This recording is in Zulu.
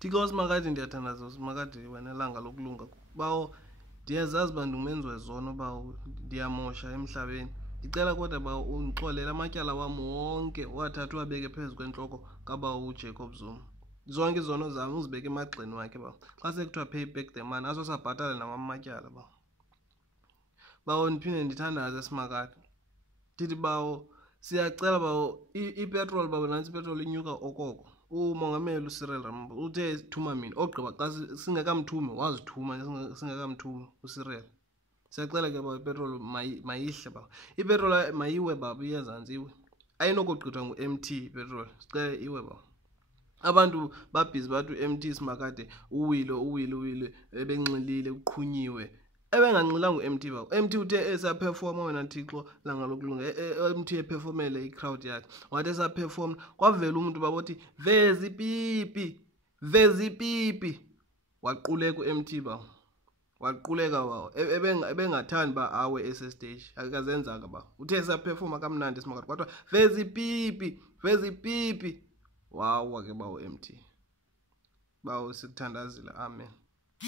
Thixo Simakade ndiyathandaza uSimakade wena elanga lokulunga. Bawo ndiyazazi uba ndingumenzi wezono bawo ndiyamosha emhlabeni. Ndicela kodwa bawo undixolele amatyala wam wonke wathatha uwabeke phezu kwentloko kabawo uJacob Zuma. Zonke izono zam uzibeke emagxeni wakhe bawo. Xa sekuthiwa pay back the money aso sabhatala nawam amatyala bawo. Bawo ndiphinde ndithandaze Simakade. Ndithi bawo siyacela bawo ipetrol bawo nantsi ipetrol inyuka okoko. uMongameli uCyril Ramaphosa uthe thuma mina ogqiba xa singekamthumi wazithuma singekamthumi uCyril. Siyacela ke ba ipetrol mayihle ba ipetrol mayiwe baba iyazantsi iwe ayinokugqithwa ngu-MT ipetrol sicela iwe ba abantu babhizi bathi u-MT Simakade uwile ebenxilile uqhunyiwe ebenganxilanga u-MT ba MT uthe esaperforma wena Thixo langa lokulunga MT eperformele i-crowd yakhe wathi esaperform kwavela umuntu babothi veza ipipi waquleka u-MT ba waquleka ba ebengathandi ba awe ese stage akazenzanga ba uthe esaperforma kamnandi Simakade kwathi veza ipipi wawa ke ba u-MT bawo sikuthandazile amen.